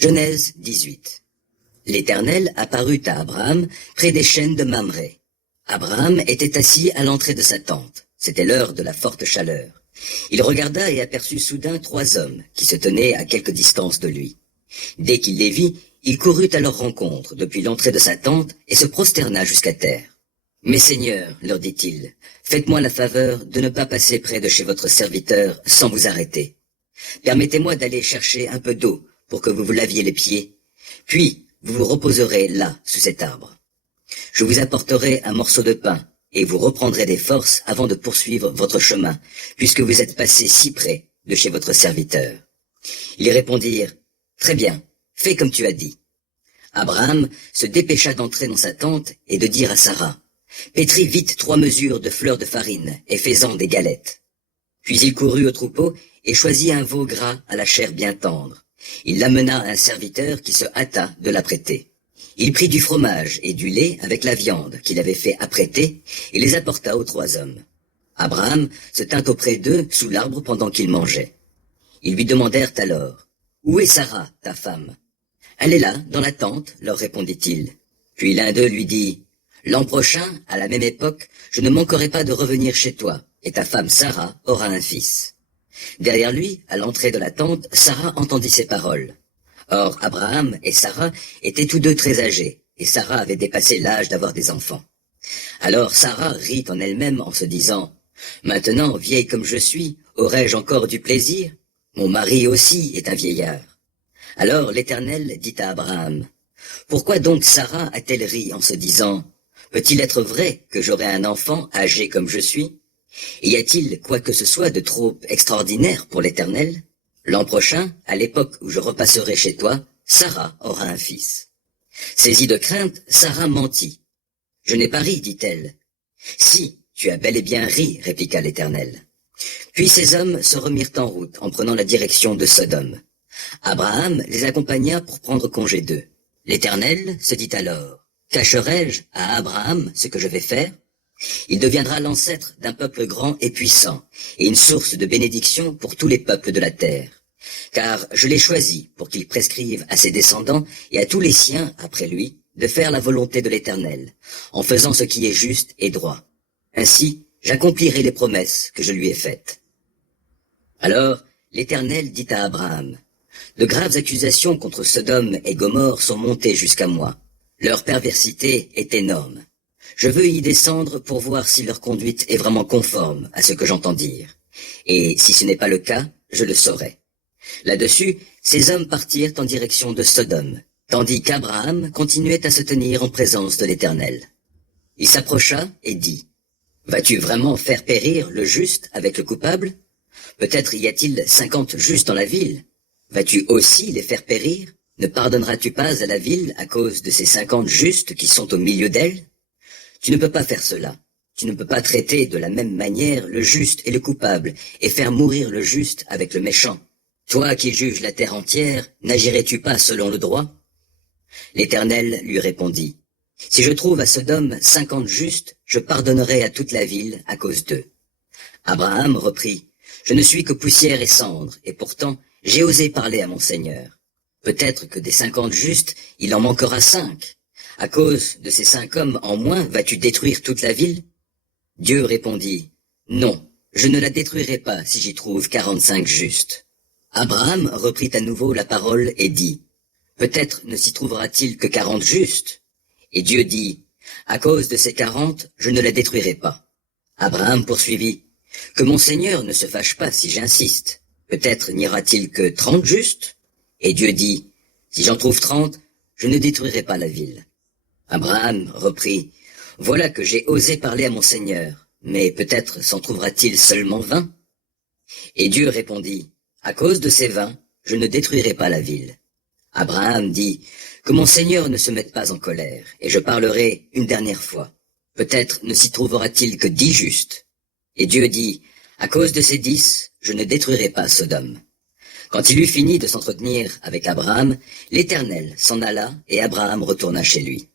Genèse 18. L'Éternel apparut à Abraham près des chênes de Mamré. Abraham était assis à l'entrée de sa tente. C'était l'heure de la forte chaleur. Il regarda et aperçut soudain 3 hommes qui se tenaient à quelque distance de lui. Dès qu'il les vit, il courut à leur rencontre depuis l'entrée de sa tente et se prosterna jusqu'à terre. « Mes seigneurs, leur dit-il, faites-moi la faveur de ne pas passer près de chez votre serviteur sans vous arrêter. Permettez-moi d'aller chercher un peu d'eau pour que vous vous laviez les pieds, puis vous vous reposerez là, sous cet arbre. Je vous apporterai un morceau de pain, et vous reprendrez des forces avant de poursuivre votre chemin, puisque vous êtes passé si près de chez votre serviteur. » Ils répondirent, « Très bien, fais comme tu as dit. » Abraham se dépêcha d'entrer dans sa tente et de dire à Sarah, « Pétris vite 3 mesures de fleurs de farine et fais-en des galettes. » Puis il courut au troupeau et choisit un veau gras à la chair bien tendre. Il l'amena à un serviteur qui se hâta de l'apprêter. Il prit du fromage et du lait avec la viande qu'il avait fait apprêter et les apporta aux 3 hommes. Abraham se tint auprès d'eux sous l'arbre pendant qu'ils mangeaient. Ils lui demandèrent alors, « Où est Sarah, ta femme ?»« Elle est là, dans la tente, leur répondit-il. Puis l'un d'eux lui dit, « L'an prochain, à la même époque, je ne manquerai pas de revenir chez toi, et ta femme Sarah aura un fils. » Derrière lui, à l'entrée de la tente, Sarah entendit ces paroles. Or, Abraham et Sarah étaient tous deux très âgés, et Sarah avait dépassé l'âge d'avoir des enfants. Alors Sarah rit en elle-même en se disant, « Maintenant, vieille comme je suis, aurais-je encore du plaisir? Mon mari aussi est un vieillard. » Alors l'Éternel dit à Abraham, « Pourquoi donc Sarah a-t-elle ri en se disant, « Peut-il être vrai que j'aurai un enfant âgé comme je suis? Y a-t-il quoi que ce soit de trop extraordinaire pour l'Éternel? L'an prochain, à l'époque où je repasserai chez toi, Sarah aura un fils. » Saisie de crainte, Sarah mentit. « Je n'ai pas ri, dit-elle. »« Si, tu as bel et bien ri, répliqua l'Éternel. » Puis ces hommes se remirent en route en prenant la direction de Sodome. Abraham les accompagna pour prendre congé d'eux. L'Éternel se dit alors, « Cacherai-je à Abraham ce que je vais faire? Il deviendra l'ancêtre d'un peuple grand et puissant, et une source de bénédiction pour tous les peuples de la terre. Car je l'ai choisi pour qu'il prescrive à ses descendants et à tous les siens après lui de faire la volonté de l'Éternel, en faisant ce qui est juste et droit. Ainsi, j'accomplirai les promesses que je lui ai faites. » Alors, l'Éternel dit à Abraham, « De graves accusations contre Sodome et Gomorrhe sont montées jusqu'à moi. Leur perversité est énorme. Je veux y descendre pour voir si leur conduite est vraiment conforme à ce que j'entends dire. Et si ce n'est pas le cas, je le saurai. » Là-dessus, ces hommes partirent en direction de Sodome, tandis qu'Abraham continuait à se tenir en présence de l'Éternel. Il s'approcha et dit, « Vas-tu vraiment faire périr le juste avec le coupable? Peut-être y a-t-il 50 justes dans la ville. Vas-tu aussi les faire périr? Ne pardonneras-tu pas à la ville à cause de ces 50 justes qui sont au milieu d'elle? Tu ne peux pas faire cela. Tu ne peux pas traiter de la même manière le juste et le coupable et faire mourir le juste avec le méchant. Toi qui juges la terre entière, n'agirais-tu pas selon le droit? » L'Éternel lui répondit, « Si je trouve à Sodome 50 justes, je pardonnerai à toute la ville à cause d'eux. » Abraham reprit, « Je ne suis que poussière et cendre, et pourtant j'ai osé parler à mon Seigneur. Peut-être que des 50 justes, il en manquera 5. À cause de ces 5 hommes en moins, vas-tu détruire toute la ville? » Dieu répondit, « Non, je ne la détruirai pas si j'y trouve 45 justes. » Abraham reprit à nouveau la parole et dit, « Peut-être ne s'y trouvera-t-il que 40 justes. » Et Dieu dit, « À cause de ces 40, je ne la détruirai pas. » Abraham poursuivit, « Que mon Seigneur ne se fâche pas si j'insiste. Peut-être n'y aura-t-il que 30 justes. » Et Dieu dit, « Si j'en trouve 30, je ne détruirai pas la ville. » Abraham reprit, « Voilà que j'ai osé parler à mon Seigneur, mais peut-être s'en trouvera-t-il seulement 20. » Et Dieu répondit, « À cause de ces 20, je ne détruirai pas la ville. » Abraham dit, « Que mon Seigneur ne se mette pas en colère, et je parlerai une dernière fois. Peut-être ne s'y trouvera-t-il que 10 justes. » Et Dieu dit, « À cause de ces 10, je ne détruirai pas Sodome. » Quand il eut fini de s'entretenir avec Abraham, l'Éternel s'en alla et Abraham retourna chez lui.